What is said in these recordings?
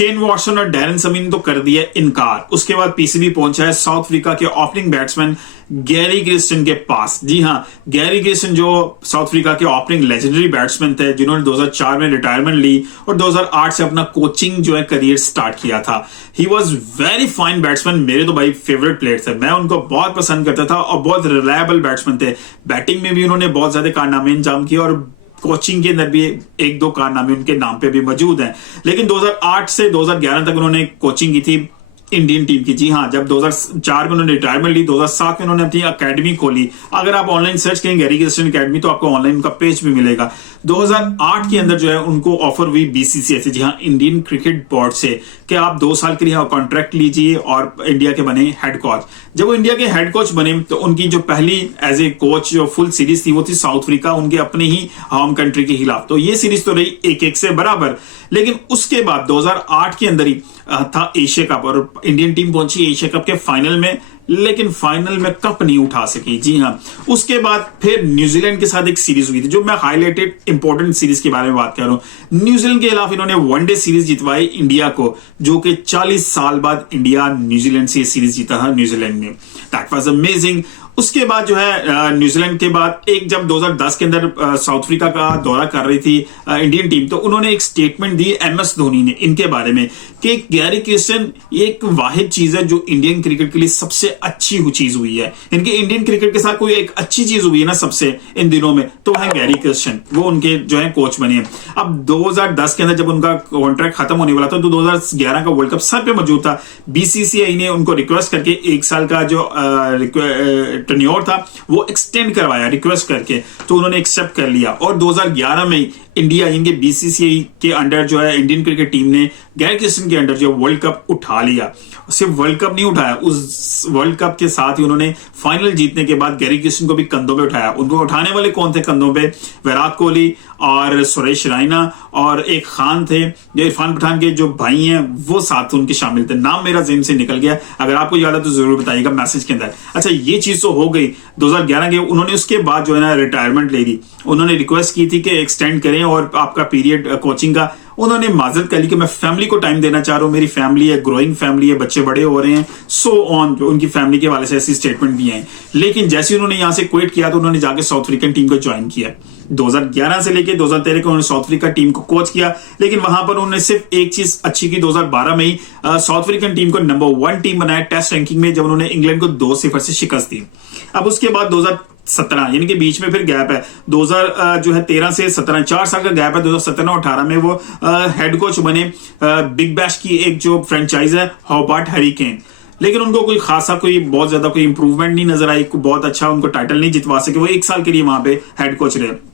Shane Watson और Darren समी ने तो कर दिया इनकार। उसके बाद पीसीबी पहुंचा है साउथ अफ्रीका के ओपनिंग बैट्समैन गैरी क्रिस्टन के पास। जी हां, गैरी क्रिस्टन जो साउथ अफ्रीका के ओपनिंग लेजेंडरी बैट्समैन थे, जिन्होंने 2004 में रिटायरमेंट ली और 2008 से अपना कोचिंग जो है करियर स्टार्ट किया था। He was very fine batsman, मेरे तो भाई फेवरेट प्लेयर थे, मैं उनको बहुत पसंद करता था और बहुत रिलायबल बैट्समैन थे। बैटिंग में भी उन्होंने बहुत ज्यादा कारनामे अंजाम किए और कोचिंग के अंदर भी एक दो कारनामे उनके नाम पे भी मौजूद हैं। लेकिन 2008 से 2011 तक उन्होंने कोचिंग की थी इंडियन टीम की। जी हां, जब 2004 में उन्होंने रिटायरमेंट ली, 2007 में उन्होंने अपनी अकेडमी खोली। अगर आप ऑनलाइन सर्च करेंगे गैरी क्रिस्टन अकेडमी तो आपको ऑनलाइन उनका पेज भी मिलेगा। 2008 के अंदर जो है उनको ऑफर हुई बीसीसीआई से, जी हां, इंडियन क्रिकेट बोर्ड से, कि आप 2 साल के लिए कॉन्ट्रैक्ट लीजिए और इंडिया के बने हेड कोच। जब वो इंडिया के हेड कोच बने तो उनकी जो पहली एज ए कोच जो फुल सीरीज थी वो थी साउथ अफ्रीका, उनके अपने ही होम कंट्री के खिलाफ। तो ये सीरीज तो रही 1-1 से बराबर। लेकिन उसके बाद 2008 के अंदर ही था एशिया कप और इंडियन टीम पहुंची एशिया कप के फाइनल में, लेकिन फाइनल में कप नहीं उठा सकी। जी हां, उसके बाद फिर न्यूजीलैंड के साथ एक सीरीज हुई थी, जो मैं हाईलाइटेड इंपॉर्टेंट सीरीज के बारे में बात कर रहा हूं। न्यूजीलैंड के खिलाफ इन्होंने वनडे सीरीज जितवाई इंडिया को, जो कि 40 साल बाद इंडिया न्यूजीलैंड से सीरीज जीता था न्यूजीलैंड में। That was amazing. उसके बाद जो है न्यूजीलैंड के बाद एक जब 2010 के अंदर साउथ अफ्रीका का दौरा कर रही थी इंडियन टीम, तो उन्होंने एक स्टेटमेंट दी एमएस धोनी ने इनके बारे में कि गैरी क्रिस्टन एक वाहिद चीज है जो इंडियन क्रिकेट के लिए सबसे अच्छी चीज हुई है। इनके इंडियन क्रिकेट के साथ कोई एक अच्छी चीज हुई है ना सबसे इन दिनों में, तो है गैरी क्रिस्टन, वो उनके जो है कोच बने। अब 2010 के अंदर जब उनका कॉन्ट्रैक्ट खत्म होने वाला था तो 2011 का वर्ल्ड कप सर पे मौजूद था। बीसीसीआई ने उनको रिक्वेस्ट करके 1 साल का जो टेन्योर था वो एक्सटेंड करवाया रिक्वेस्ट करके, तो उन्होंने एक्सेप्ट कर लिया और 2011 में इंडिया यानी बीसीसीआई के अंडर जो है इंडियन क्रिकेट टीम ने गैरी क्रिस्टन के अंडर जो वर्ल्ड कप उठा लिया। सिर्फ वर्ल्ड कप नहीं उठाया, उस वर्ल्ड कप के साथ ही उन्होंने फाइनल जीतने के बाद गैरी क्रिस्टन को भी कंधों पे उठाया। उनको उठाने वाले कौन थे कंधों पे? विराट कोहली और सुरेश रैना और एक खान थे, जो इरफान पठान के जो भाई हैं वो साथ उनके शामिल थे। नाम मेरा ज़हन से निकल गया, अगर आपको याद है तो जरूर बताइएगा मैसेज के अंदर। अच्छा, ये चीज तो हो गई 2011 के। उन्होंने उसके बाद जो है ना रिटायरमेंट ले ली। उन्होंने रिक्वेस्ट की थी कि एक्सटेंड करें और आपका पीरियड कोचिंग का। उन्होंने माजरत कर ली कि मैं फैमिली को टाइम देना चाह रहा हूं, मेरी फैमिली है, ग्रोइंग फैमिली है, बच्चे बड़े हो रहे हैं, सो ऑन। उनकी फैमिली के वाले से ऐसी स्टेटमेंट भी हैं। लेकिन जैसे उन्होंने यहां से क्विट किया तो उन्होंने जाके साउथ अफ्रीकन टीम को ज्वाइन किया। 2011 से लेकर 2013 को उन्होंने साउथ अफ्रीका टीम को कोच किया। लेकिन वहां पर उन्होंने सिर्फ एक चीज अच्छी की, 2012 में ही साउथ अफ्रीकन टीम को नंबर 1 टीम बनाया टेस्ट रैंकिंग में, जब उन्होंने इंग्लैंड को 2-0 से शिकस्त दी। अब उसके बाद 2017 यानी कि बीच में फिर गैप है, 2013 से 17 4 साल का गैप है। 2017-18 में वो हेड कोच बने बिग बैश की एक जो फ्रेंचाइज है होबार्ट हरिकेन। लेकिन उनको कोई खासा कोई बहुत ज्यादा कोई इंप्रूवमेंट नहीं नजर आई, बहुत अच्छा उनको टाइटल नहीं जितवा सके। वो 1 साल के लिए वहां पे हेड कोच रहे।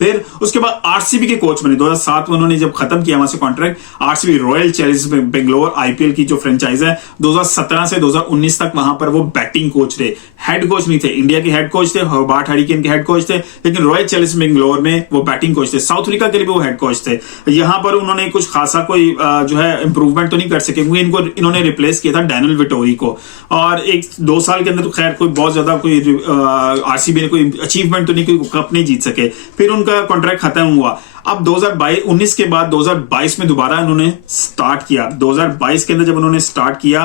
फिर उसके बाद आरसीबी के कोच बने 2007 में। उन्होंने जब खत्म किया वहां से contract, RCB royal Challengers Bangalore IPL की जो फ्रेंचाइज है, 2017 से 2019 तक वहां पर वो बैटिंग कोच रहे, हेड कोच नहीं थे। इंडिया के हेड कोच थे, होबार्ट हरिकेन के हेड कोच थे, लेकिन रॉयल चैलेंजर्स बेंगलोर में वो बैटिंग कोच थे। साउथ अफ्रीका के लिए भी वो हेड कोच थे। यहां पर उन्होंने कुछ खासा कोई जो है इंप्रूवमेंट तो नहीं कर सके, क्योंकि इन्होंने रिप्लेस किया था डैनियल विटोरी को। और 1-2 साल के अंदर तो खैर कोई बहुत ज्यादा कोई आरसीबी ने कोई अचीवमेंट तो नहीं, कोई कप नहीं जीत सके। फिर उनका कॉन्ट्रैक्ट खत्म हुआ। अब 2019 के बाद 2022 में दोबारा इन्होंने स्टार्ट किया। 2022 के अंदर जब उन्होंने स्टार्ट किया,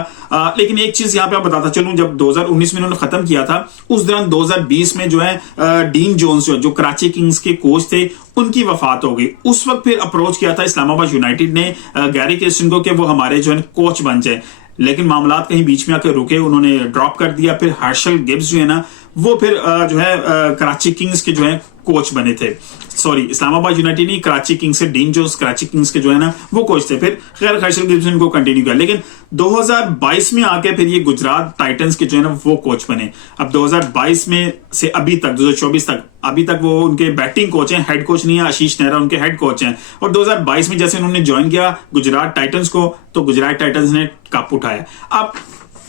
लेकिन एक चीज यहां पे मैं बताता चलूं, जब 2019 में इन्होंने खत्म किया था, उस दौरान 2020 में जो है डीन जोन्स जो कराची किंग्स के कोच थे, उनकी वफात हो गई। उस वक्त फिर अप्रोच किया था इस्लामाबाद यूनाइटेड ने गैरी क्रिस्टन को कि वो हमारे जो है कोच बन जाए, लेकिन मामलात कहीं बीच में आकर रुके, उन्होंने ड्रॉप कर दिया। फिर हर्षल गिब्स जो है ना वो फिर जो है कराची किंग्स के जो है कोच बने थे। सॉरी, इस्लामाबाद यूनाइटेड नहीं, कराची किंग्स से डीन जोन्स कराची किंग्स के जो है ना वो कोच थे। फिर खैर हर्षल गिब्स को कंटिन्यू किया, लेकिन 2022 में आके फिर ये गुजरात टाइटंस के जो है ना वो कोच बने। अब 2022 में से अभी तक 2024 तक अभी तक वो उनके बैटिंग कोच हैं, हेड कोच नहीं है। आशीष नेहरा उनके हेड कोच हैं। और 2022 में जैसे उन्होंने ज्वाइन किया गुजरात टाइटंस को, तो गुजरात टाइटंस ने कप उठाया। अब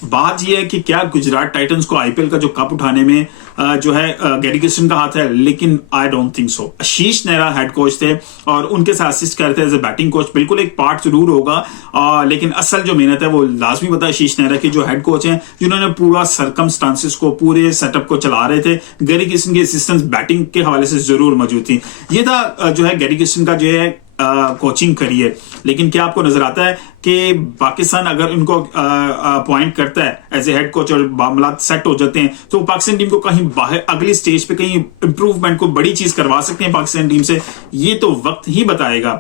बात यह है कि क्या गुजरात टाइटंस को आईपीएल का जो कप उठाने में जो है गैरी क्रिस्टन का हाथ है, लेकिन I don't think so. Ashish Nehra head coach थे और उनके साथ असिस्ट करते एज ए बैटिंग कोच। बिल्कुल एक पार्ट जरूर होगा, लेकिन असल जो मेहनत है वो लाजमी पता है आशीष नेहरा के जो हेड कोच हैं, जिन्होंने पूरा सर्कमस्टांसिस को, पूरे सेटअप को चला रहे थे। गैरी क्रिस्टन की असिस्टेंस बैटिंग के हवाले से जरूर मौजूद थी। ये था जो है गैरी क्रिस्टन का जो है कोचिंग करियर। लेकिन क्या आपको नजर आता है कि पाकिस्तान अगर उनको अपॉइंट करता है एज ए हेड कोच और मामला सेट हो जाते हैं तो पाकिस्तान टीम को कहीं बाहर अगली स्टेज पे कहीं इंप्रूवमेंट को बड़ी चीज करवा सकते हैं पाकिस्तान टीम से, ये तो वक्त ही बताएगा।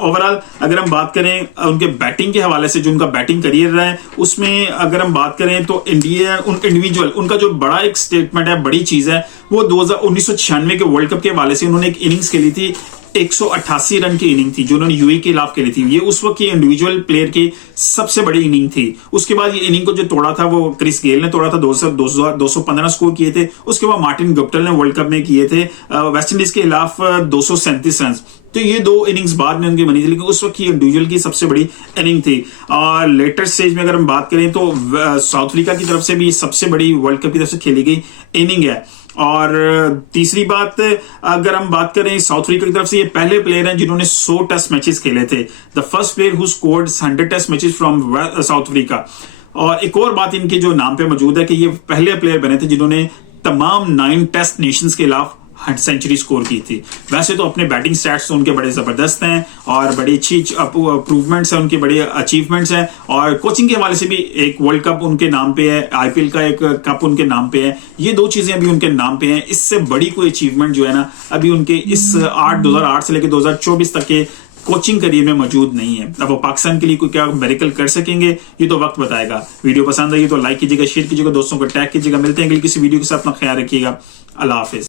ओवरऑल अगर हम बात करें उनके बैटिंग के हवाले से, जो उनका बैटिंग करियर रहा है उसमें अगर हम बात करें तो इंडिया इंडिविजुअल उनका जो बड़ा एक स्टेटमेंट है, बड़ी चीज है, वो 1996 के वर्ल्ड कप के हवाले से उन्होंने एक इनिंग्स खेली थी, 188 रन की इनिंग थी जो उन्होंने यूएई के खिलाफ खेली थी। ये उस वक्त की इंडिविजुअल प्लेयर की सबसे बड़ी इनिंग थी। उसके बाद ये इनिंग को जो तोड़ा था वो क्रिस गेल ने तोड़ा था, 215 स्कोर किए थे। उसके बाद मार्टिन गप्टिल ने वर्ल्ड कप में किए थे वेस्ट इंडीज के खिलाफ 237 रन। तो ये दो इनिंग्स बाद में उनकी बनी थी, लेकिन उस वक्त की इंडिविजुअल की सबसे बड़ी इनिंग थी। और लेटर स्टेज में अगर हम बात करें तो साउथ अफ्रीका की तरफ से भी सबसे बड़ी वर्ल्ड कप की तरफ से खेली गई इनिंग है। और तीसरी बात अगर हम बात करें साउथ अफ्रीका की तरफ से, ये पहले प्लेयर हैं जिन्होंने 100 टेस्ट मैचेस खेले थे, the first player who scored 100 test matches from South Africa. और एक और बात इनके जो नाम पे मौजूद है कि ये पहले प्लेयर बने थे जिन्होंने तमाम 9 टेस्ट नेशंस के खिलाफ सेंचुरी स्कोर की थी। वैसे तो अपने बैटिंग स्टैट्स तो उनके बड़े जबरदस्त हैं और बड़ी अच्छी इंप्रूवमेंट्स हैं, उनके बड़े अचीवमेंट्स हैं। और कोचिंग के हवाले से भी एक वर्ल्ड कप उनके नाम पे है, आईपीएल का एक कप उनके नाम पे है। ये दो चीजें अभी उनके नाम पे हैं। इससे बड़ी कोई अचीवमेंट जो है ना अभी उनके इस 2008 से लेकर 2024 तक के कोचिंग करियर में मौजूद नहीं है। अब वो पाकिस्तान के लिए कोई क्या मेरिकल कर सकेंगे ये तो वक्त बताएगा। वीडियो पसंद आई तो लाइक कीजिएगा, शेयर कीजिएगा, दोस्तों को टैग कीजिएगा। मिलते हैं अगली किसी वीडियो के साथ, अपना ख्याल रखिएगा। अल्लाह हाफिज।